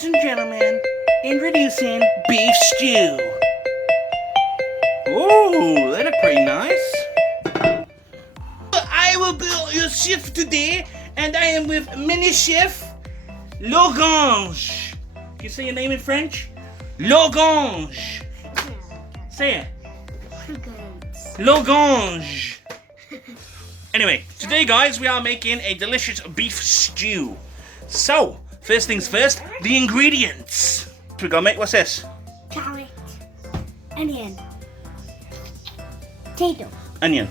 Ladies and gentlemen, introducing beef stew. Ooh, they look pretty nice. I will be your chef today, and I am with mini chef Logange. Can you say your name in French? Logange. Say it. Logange. Anyway, today guys, we are making a delicious beef stew. So, first things first, the ingredients. What we got, mate? What's this? Carrot, onion, potato, Onion.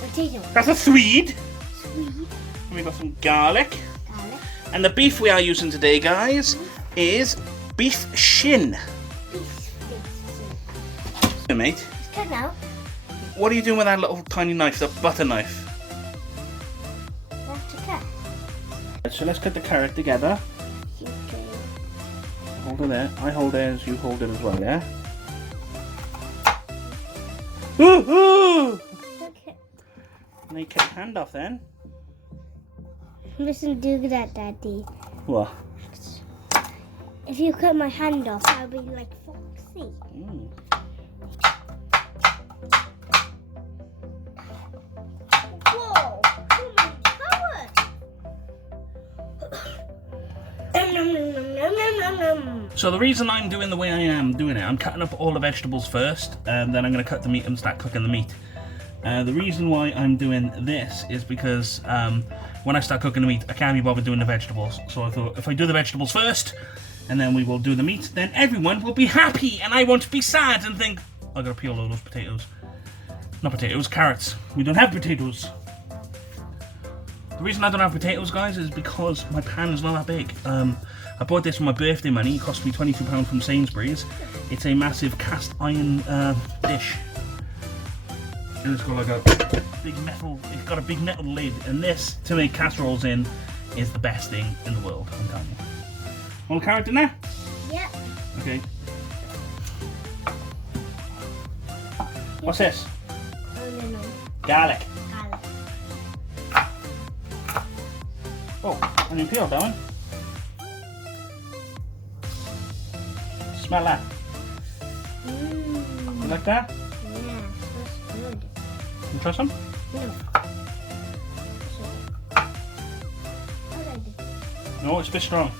potato, That's a swede. sweet, And we got some garlic. garlic, And the beef we are using today, guys, is beef shin. beef, Hey, mate, It's cut now. what are you doing with that little tiny knife, that butter knife? That's to cut. So let's cut the carrot together. Okay. Hold it there. I hold it as you hold it as well, yeah? Woohoo! Okay. And you cut your hand off then. Listen, do that, Daddy. What? If you cut my hand off, I'll be like Foxy. Mm. Whoa! Oh my God! So the reason I'm doing the way I am doing it, I'm cutting up all the vegetables first, and then I'm going to cut the meat and start cooking the meat. The reason why I'm doing this is because when I start cooking the meat, I can't be bothered doing the vegetables. So I thought if I do the vegetables first, and then we will do the meat, then everyone will be happy, and I won't be sad and think, I've got to peel all those potatoes. Not potatoes, carrots. We don't have potatoes. The reason I don't have potatoes, guys, is because my pan is not that big. I bought this for my birthday money. It cost me £22 from Sainsbury's. It's a massive cast iron dish. And it's got like a big metal, it's got a big metal lid. And this, to make casseroles in, is the best thing in the world, I'm telling you. Want a carrot in there? Yep. Okay. What's this? No. Garlic. Garlic. Oh, onion peel, that one. Smell that. You like that? Yeah, that's good. You try some? No. No, it's a bit strong.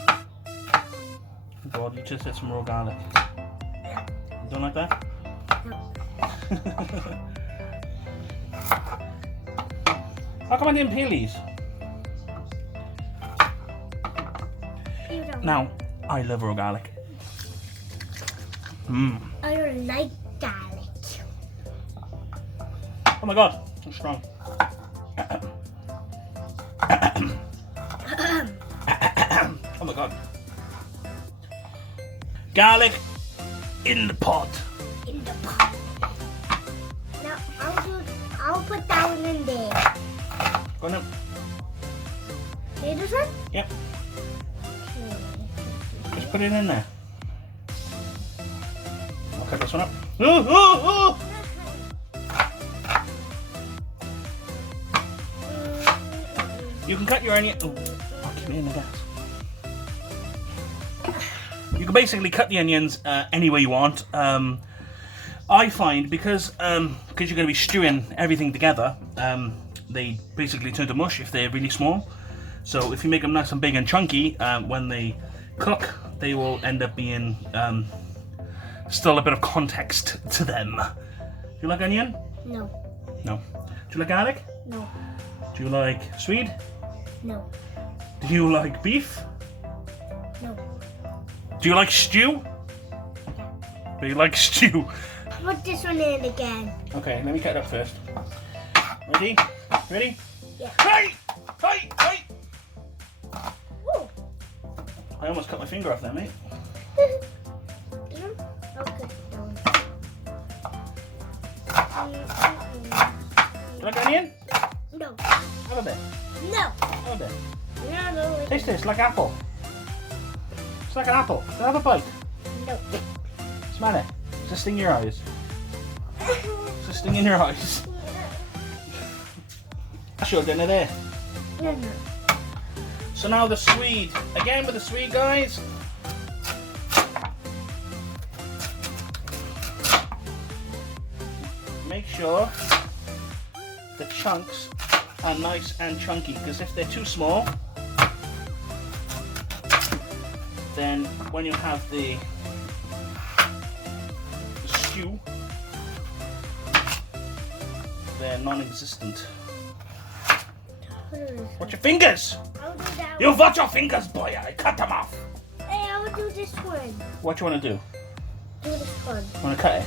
God, you just had some raw garlic. You don't like that? No. How come I didn't peel these? You don't. Now, I love raw garlic. Mmm. I don't like garlic. Oh my god, it's strong. Oh my god. Garlic in the pot. In the pot. Now I'll put that one in there. Go on now. See this one? Yep, Okay. just put it in there. I'll cut this one up. Oh, oh, oh. You can cut your onion. Oh, I'll keep it in the gas. You can basically cut the onions any way you want. I find because you're going to be stewing everything together, they basically turn to mush if they're really small. So if you make them nice and big and chunky, when they cook, they will end up being still a bit of context to them. Do you like onion? No. No. Do you like garlic? No. Do you like swede? No. Do you like beef? No. Do you like stew? Do you like stew? Put this one in again. Okay, let me cut it up first. Ready? Ready? Yeah. Hey! Hey! Hey! Ooh. I almost cut my finger off there, mate. Okay. Do you like onion? No. Have a bit. No. Have a bit. No. Taste this, like apple. It's like an apple. Do you have a bite? No. Smell it. Does it sting your eyes? Does it sting in your eyes? That's your dinner there. No. So now the Swede. Again with the Swede, guys. Make sure the chunks are nice and chunky, because if they're too small, then when you have the stew, they're non-existent. Watch your fingers! I'll do that. You watch your fingers, boy! I cut them off. Hey, I will do this one. What do you want to do? Do this one. Want to cut it?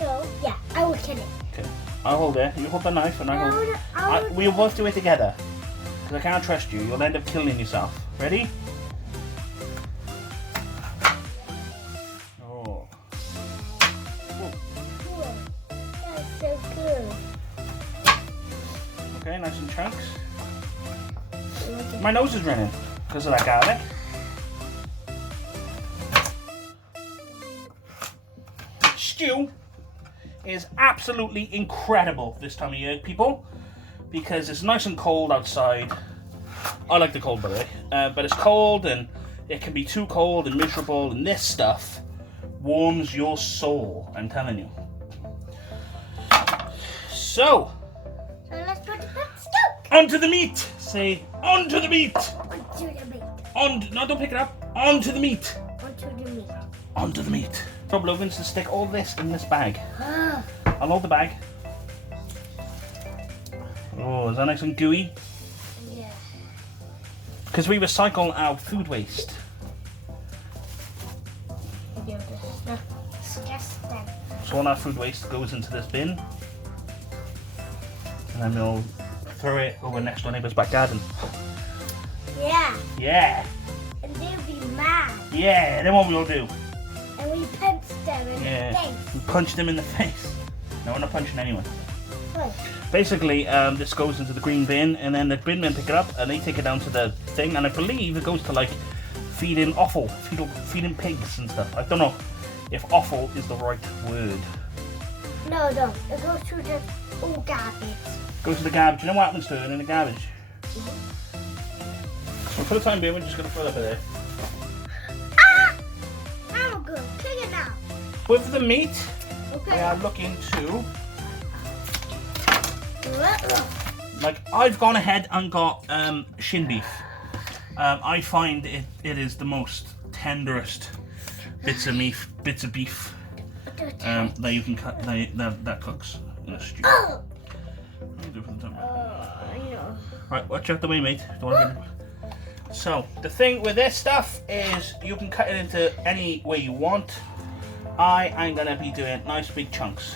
So, yeah, I will cut it. Okay. I'll hold it. You hold the knife and I hold. We'll both do it together. Because I can't trust you. You'll end up killing yourself. Ready? Oh. Cool. That's so cool. Okay, nice in chunks. My nose is running because of that garlic. Stew is absolutely incredible this time of year, people, because it's nice and cold outside. I like the cold, by the way, but it's cold and it can be too cold and miserable, and this stuff warms your soul, I'm telling you. So let's put the stew. onto the meat. Say, onto the meat. Onto the meat. No, don't pick it up. Onto the meat. Onto the meat. Onto the meat. Job, Logan's to stick all this in this bag. Ah. I'll hold the bag. Oh, is that nice and gooey? Yeah. Because we recycle our food waste. Disgusting. So all our food waste goes into this bin. And then we'll throw it over next to our neighbour's back garden. Yeah. Yeah. And they'll be mad. Yeah, then what we'll do. And we punch them in the face. We punch them in the face. No, we're not punching anyone. What? Basically, this goes into the green bin, and then the bin men pick it up, and they take it down to the thing, and I believe it goes to, like, feeding offal, feeding pigs and stuff. I don't know if offal is the right word. No, it goes to the old garbage. Goes to the garbage. You know what happens to it in the garbage? So for the time being, we're just going to throw it up there. I'm good. Kick it now. With the meat, Okay. we are looking to, like, I've gone ahead and got shin beef. I find it is the most tenderest bits of beef that you can cut, that cooks in a stew. Oh. What do you do for the time? I know. Right, watch out the way, mate. Don't want to So, the thing with this stuff is you can cut it into any way you want. I am going to be doing nice big chunks.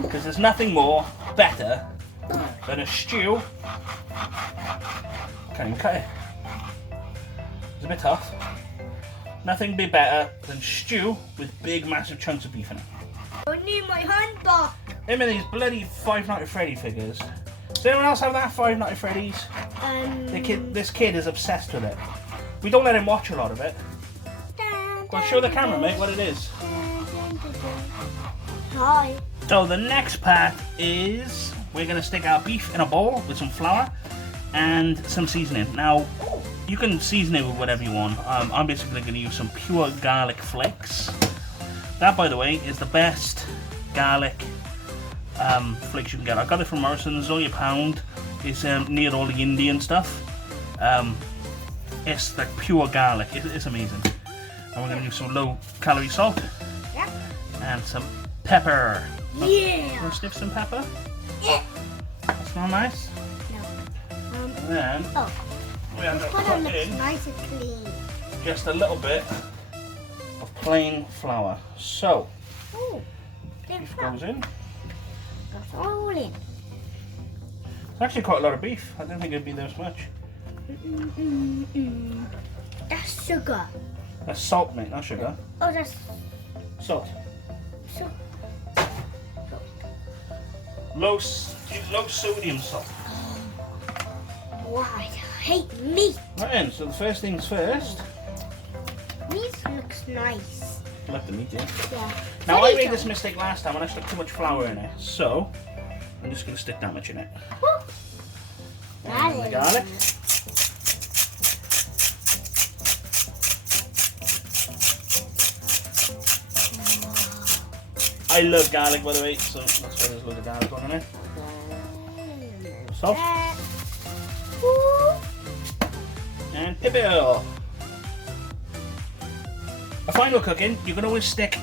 Because there's nothing more better than a stew. Can't even cut it. It's a bit tough. Nothing be better than stew with big massive chunks of beef in it. I need my hand back. Him and these bloody Five Nights at Freddy figures. Does anyone else have that Five Nights at Freddy's? This kid is obsessed with it. We don't let him watch a lot of it. Well, show the camera, mate, what it is. Hi. So the next part is we're going to stick our beef in a bowl with some flour and some seasoning. Now, you can season it with whatever you want. I'm basically going to use some pure garlic flakes. That, by the way, is the best garlic flakes you can get. I got it from Morrison's, only £1. It's near all the Indian stuff. It's like pure garlic. It's amazing. And we're going to use some low-calorie salt. Yep. And some pepper. Yeah. Want to sniff some pepper? Yeah. That smell nice? No. And then we are going to Put put it in nice and clean. just a little bit of plain flour. So, Oh. beef goes in. That's all in. It's actually quite a lot of beef. I didn't think it'd be this much. That's sugar. That's salt, mate, not sugar. Oh, that's Salt. so. Low sodium salt. Why? I hate meat. Right then, so the first things first. Meat looks nice. I like the meat, yeah. Yeah. Now I made this mistake last time when I stuck too much flour in it. So, I'm just going to stick that much in it. And the garlic. I love garlic, by the way, so that's why there's a load of garlic on it. Salt. And pepper. A final cooking, you can always stick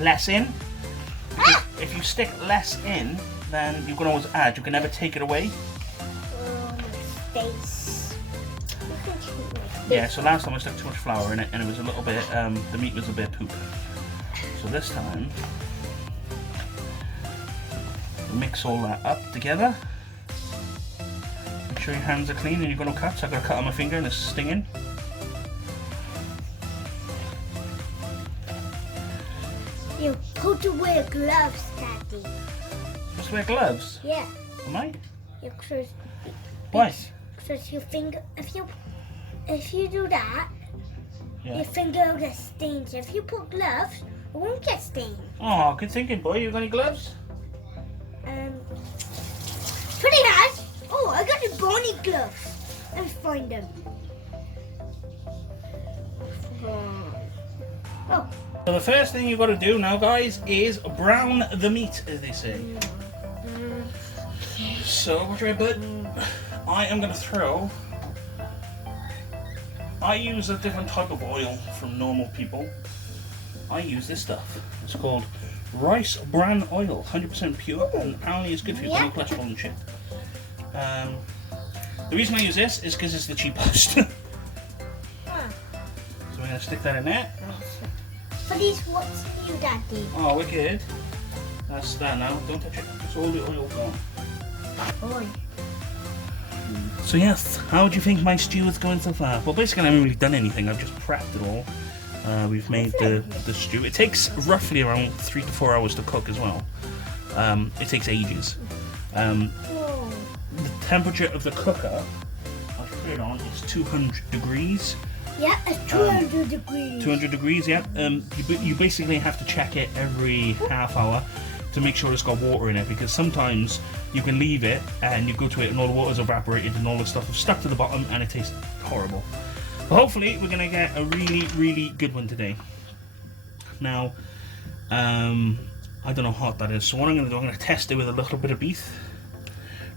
less in. If you stick less in, then you can always add. You can never take it away. Face. Yeah, so last time I stuck too much flour in it and it was a little bit, the meat was a bit poop. So this time, mix all that up together. Make sure your hands are clean and you're going to cut. So I've got to cut on my finger and it's stinging. You put to wear gloves, Daddy. Supposed to wear gloves? Yeah. Am I? Yeah, cause Why? because your finger, if you do that, Yeah. your finger will get stained. If you put gloves, it won't get stained. Oh, good thinking, boy. You got any gloves? Pretty nice. Oh, I got the bony gloves. Let me find them. Oh. So the first thing you've got to do now, guys, is brown the meat, as they say. So, watch your butt. I am going to throw... I use a different type of oil from normal people. I use this stuff. It's called rice bran oil, 100% pure, and apparently it's good for you, no cholesterol and shit. The reason I use this is because it's the cheapest. So we're going to stick that in there. For these, what's new, Daddy? Oh, wicked. That's that now. Don't touch it. It's all the oil gone. Boy. So yes, how do you think my stew is going so far? Well, basically I haven't really done anything. I've just prepped it all. We've made the stew. It takes roughly around 3 to 4 hours to cook as well. It takes ages. The temperature of the cooker, I'll put it on, is 200 degrees. Yeah, it's 200 degrees. 200 degrees, yeah. You basically have to check it every half hour to make sure it's got water in it, because sometimes you can leave it and you go to it and all the water's evaporated and all the stuff is stuck to the bottom and it tastes horrible. But hopefully we're going to get a really, really good one today. Now, I don't know how hot that is, so what I'm going to do, I'm going to test it with a little bit of beef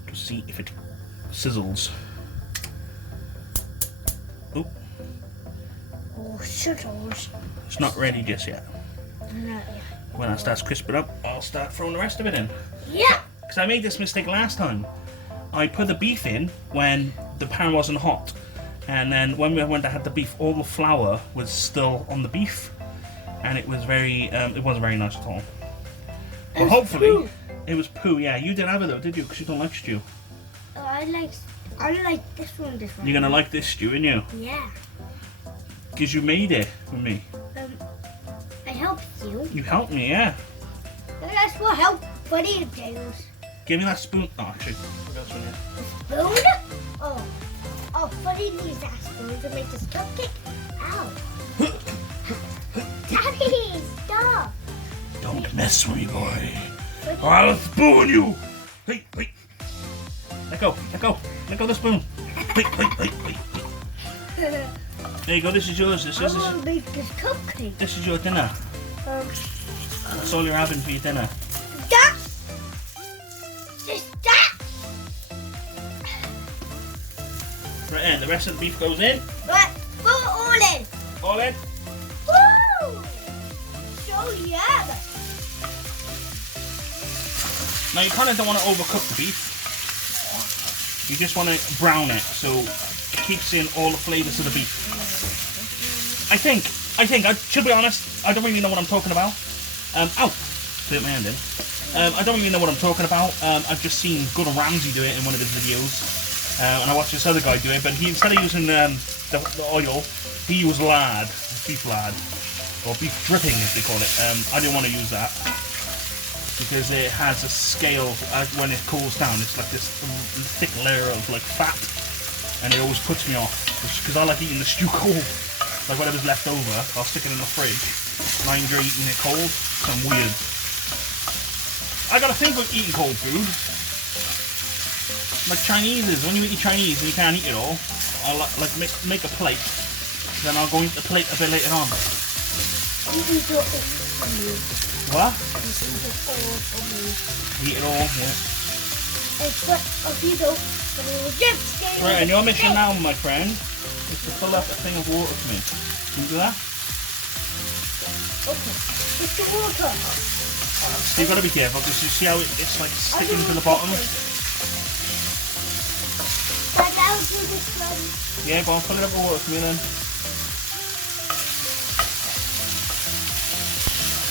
to see if it sizzles. Oh. Oh, sizzles. It's not ready just yet. No. When it starts crisping up, I'll start throwing the rest of it in. Yeah. Because I made this mistake last time. I put the beef in when the pan wasn't hot. And then when we went to have the beef, all the flour was still on the beef. And it was it wasn't very nice at all. But hopefully, it was poo, yeah. You didn't have it though, did you? Because you don't like stew. Oh, I like this one, You're going to like this stew, aren't you? Yeah. Because you made it with me. I helped you. You helped me, yeah. That's what help Buddy does. Give me that spoon. Oh, actually, I got one here. Spoon? Oh, Buddy needs that spoon to make this cupcake. Ow. Daddy, stop. Don't mess with me, boy. I'll spoon you. Hey, wait. Let go. Let go of the spoon. Wait. There you go. This is yours. I want to make this cupcake. This is your dinner. That's all you're having for your dinner. That. Just that. Right, and the rest of the beef goes in. Right, throw it all in. All in. Woo! So yeah. Now you kind of don't want to overcook the beef. You just want to brown it so it keeps in all the flavours of the beef. I think, I should be honest, I don't really know what I'm talking about. Put my hand in. I don't really know what I'm talking about. I've just seen Gordon Ramsay do it in one of his videos. And I watched this other guy do it, but he, instead of using the oil, he used lard, beef lard, or beef dripping as they call it. I didn't want to use that, because it has a scale, when it cools down, it's like this thick layer of like fat, and it always puts me off, because I like eating the stew cold. Like whatever's left over, I'll stick it in the fridge, and I enjoy eating it cold, so I'm weird. I got a thing with eating cold food. Like Chinese is, when you eat Chinese and you can't eat it all, I'll like make a plate, then I'll go eat the plate a bit later on. What? You eat it all for me. Eat it all, yeah. It's what a few don't, but it will just stay. Right, and your mission now, my friend, is to fill up a thing of water for me. Can you do that? Okay. It's the water. So you've got to be careful because you see how it's like sticking to the bottom. But I'll do this one. Yeah, go on, fill it up with water for me then.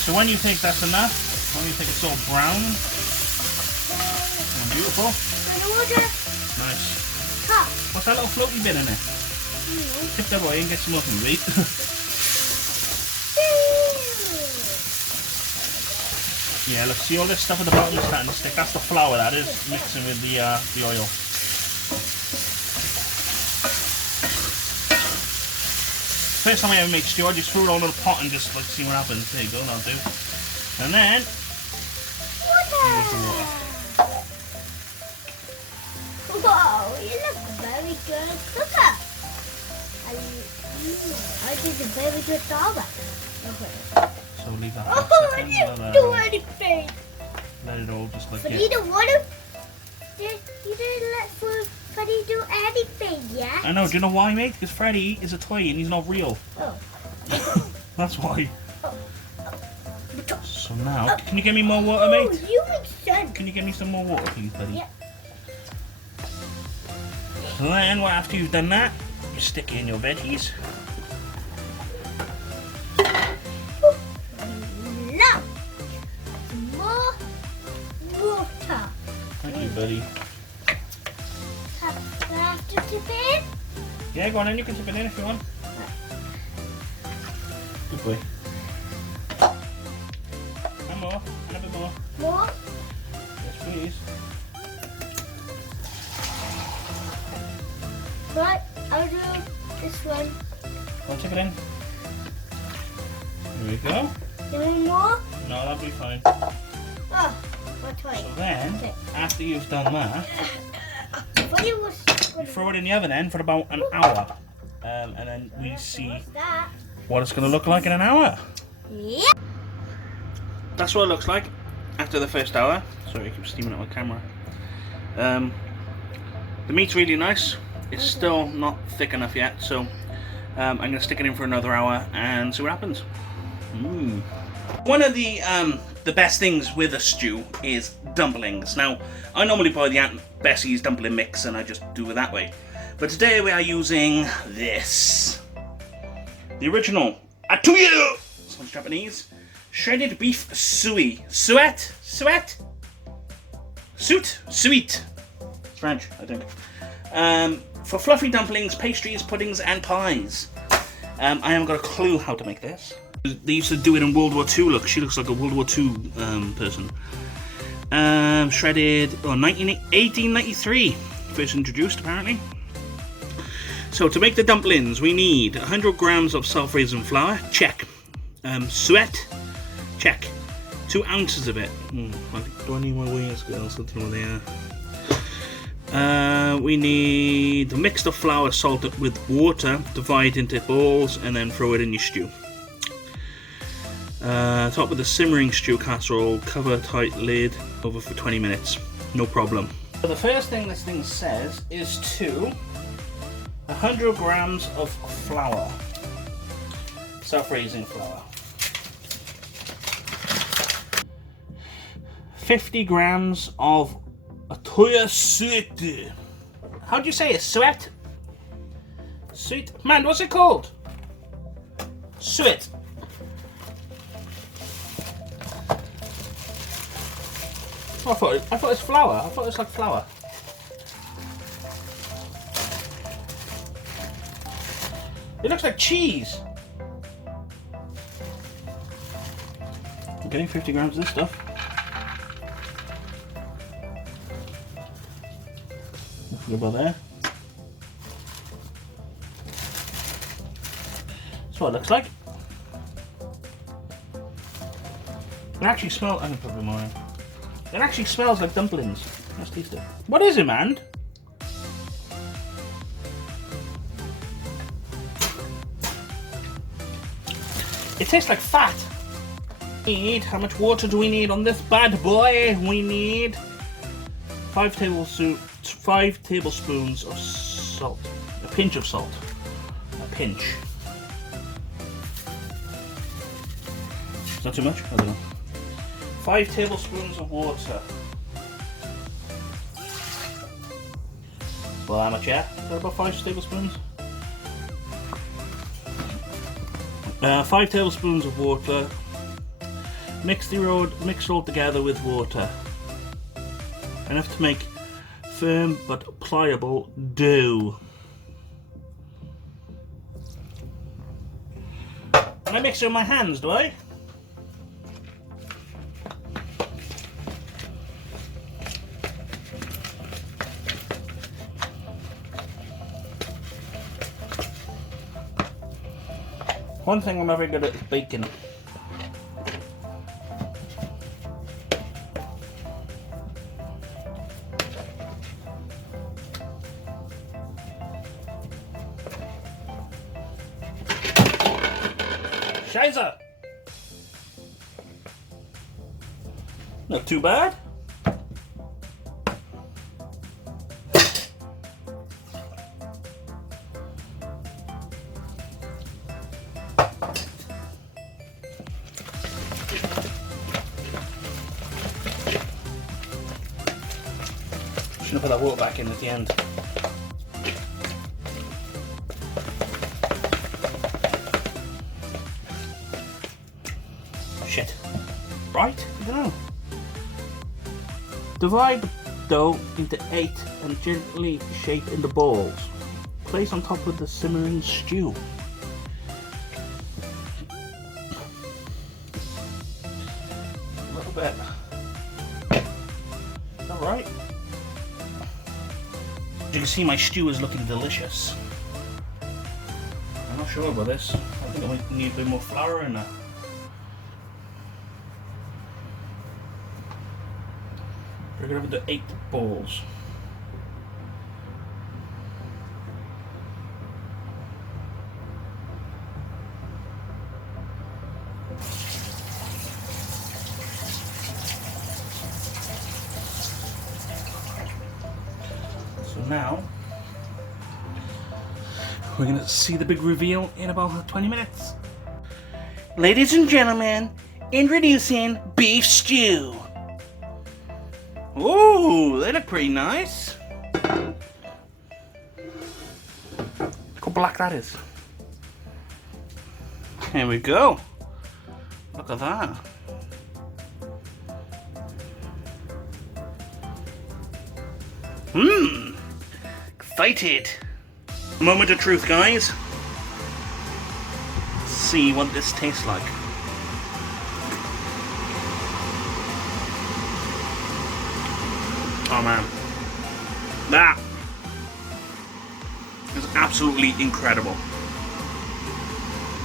So when you think that's enough, when you think it's all brown, and beautiful. And the water. Nice. Cup. What's that little floaty bit in it? Tip that away and get some more from me. Yeah, look, see all this stuff at the bottom is starting to stick. That's the flour, that is, mixing with the oil. First time I ever made stew, I just threw it all in a pot and just like see what happens. There you go, that'll do. And then here's the water. Wow, you look very good cooker. I did a very good job at it. Okay. So leave that Oh, for a I second. didn't do anything. Let it all just like But get. you don't want to. You didn't let Freddy do anything, yeah? I know, do you know why, mate? Because Freddy is a toy and he's not real. Oh. That's why. Oh. So now, can you give me more water, mate? Oh, you make sense. Can you give me some more water, please, buddy? Yeah. So then, after you've done that, you stick it in your veggies. Now, more water. Thank you, buddy. Do I have to tip it in? Yeah, go on in, you can tip it in if you want. Good boy. And more, and a bit more. More? Yes, please. Right, I'll do this one. Go on, tip it in. Here we go. Doing more? No, that'll be fine. Oh, what's right? So then, Okay. after you've done that, What you was you throw it in the oven then for about an hour. And then we see What's that? what it's going to look like in an hour. Yeah. That's what it looks like after the first hour. Sorry, I keep steaming it on camera. The meat's really nice. It's still not thick enough yet, so I'm going to stick it in for another hour and see what happens. One of the best things with a stew is dumplings. Now, I normally buy the Aunt Bessie's dumpling mix and I just do it that way. But today we are using this. The original Atuyu! Sounds Japanese. Shredded beef suey. Suet? Suet? Suit? Sweet. It's French, I think. For fluffy dumplings, pastries, puddings, and pies. I haven't got a clue how to make this. They used to do it in World War II. Look, she looks like a World War II person. Shredded, 1893. First introduced, apparently. So to make the dumplings, we need 100 grams of self-raising flour. Check. Suet. Check. 2 ounces of it. Do I need my weighing scales? I don't know where they are. We need a mix of flour salted with water, divide into balls, and then throw it in your stew. Top with a simmering stew casserole, cover tight lid over for 20 minutes. No problem. So the first thing this thing says is 100 grams of flour. Self-raising flour. 50 grams of Atuyu suet. How do you say it? Suet? Suet? Man, what's it called? Suet. I thought it was flour. I thought it was like flour. It looks like cheese. I'm getting 50 grams of this stuff. Nothing about there. That's what it looks like. It actually smells. I can put a bit more in. It actually smells like dumplings. Let's taste it. What is it, man? It tastes like fat. How much water do we need on this bad boy? We need 5 tablespoons of salt. A pinch of salt. A pinch. Is that too much? I don't know. 5 tablespoons of water. Well, how much, yeah? Is that about 5 tablespoons? 5 tablespoons of water. Mix it all together with water. Enough to make firm but pliable dough. And I mix it with my hands, do I? One thing I'm never good at is baking. Scheiße! Not too bad. Should have put that water back in at the end. Shit. Right? I don't know. Divide the dough into 8 and gently shape into balls. Place on top of the simmering stew. A little bit. Alright. As you can see, my stew is looking delicious. I'm not sure about this. I think I might need a bit more flour in there. We're going to do 8 balls. So now we're going to see the big reveal in about 20 minutes. Ladies and gentlemen, introducing beef stew. Ooh, they look pretty nice. Look how black that is. Here we go. Look at that. Excited. Moment of truth, guys. Let's see what this tastes like. Oh man, that is absolutely incredible.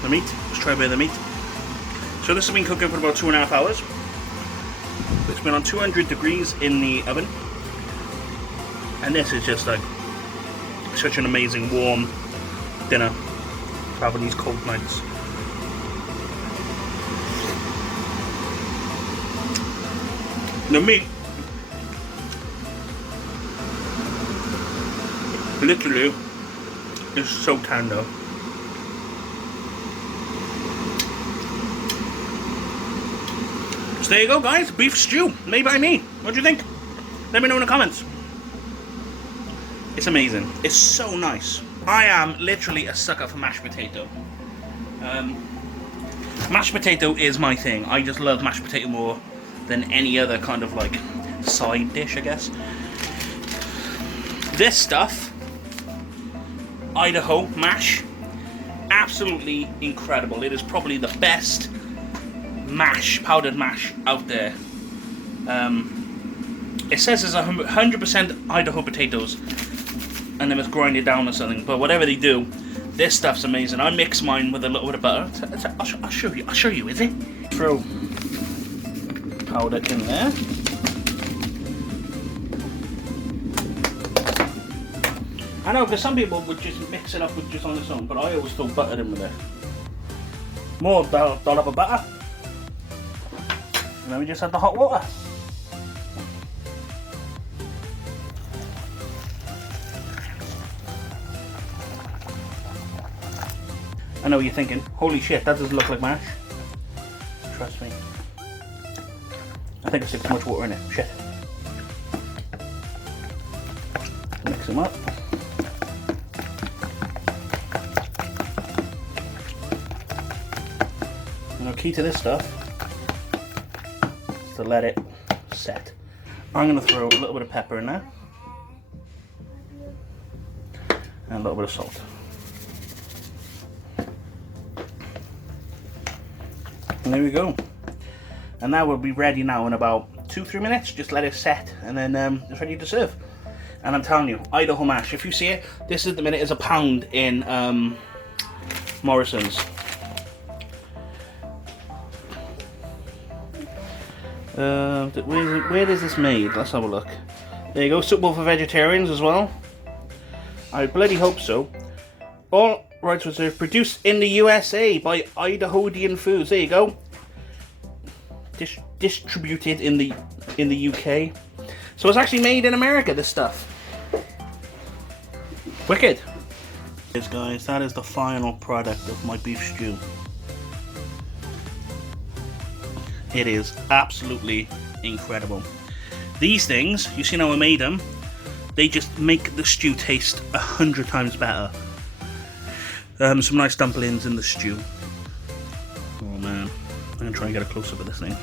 The meat, let's try a bit of the meat. So this has been cooking for about 2.5 hours. It's been on 200 degrees in the oven. And this is just like such an amazing warm dinner to have on these cold nights. The meat literally is so tender. So there you go, guys, beef stew made by me. What do you think? Let me know in the comments. It's amazing. It's so nice. I am literally a sucker for mashed potato. Mashed potato is my thing. I just love mashed potato more than any other kind of like side dish, I guess. This stuff, Idaho mash, absolutely incredible. It is probably the best mash, powdered mash out there. It says it's 100% Idaho potatoes and they must grind it down or something, but whatever they do, this stuff's amazing. I mix mine with a little bit of butter. I'll show you, is it? Throw powder in there. I know, because some people would just mix it up with just on its own, but I always throw butter in with it. More dollop of butter. And then we just add the hot water. I know what you're thinking, holy shit, that doesn't look like mash. Trust me. I think I stick too much water in it, shit. Mix them up. And the key to this stuff is to let it set. I'm going to throw a little bit of pepper in there. And a little bit of salt. And there we go. And now we'll be ready now in about 2-3 minutes. Just let it set and then it's ready to serve. And I'm telling you, Idaho mash, if you see it, this is the minute is £1 in Morrison's. Where is this made? Let's have a look. There you go, suitable for vegetarians as well. I bloody hope so. All rights reserved. Produced in the USA by Idahoan Foods. There you go. Distributed in the UK. So it's actually made in America, this stuff. Wicked. Yes guys, that is the final product of my beef stew. It is absolutely incredible. These things, you seen how I made them, they just make the stew taste 100 times better. Some nice dumplings in the stew. Oh man, I'm gonna try and get a close up of this thing.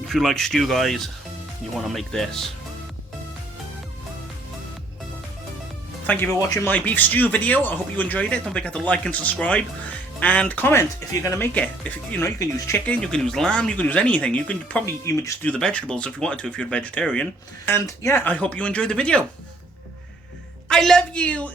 If you like stew guys, you want to make this. Thank you for watching my beef stew video. I hope you enjoyed it. Don't forget to like and subscribe and comment if you're gonna make it. If you know, you can use chicken, you can use lamb, you can use anything. You can probably even just do the vegetables if you wanted to, if you're a vegetarian. And yeah, I hope you enjoyed the video. I love you.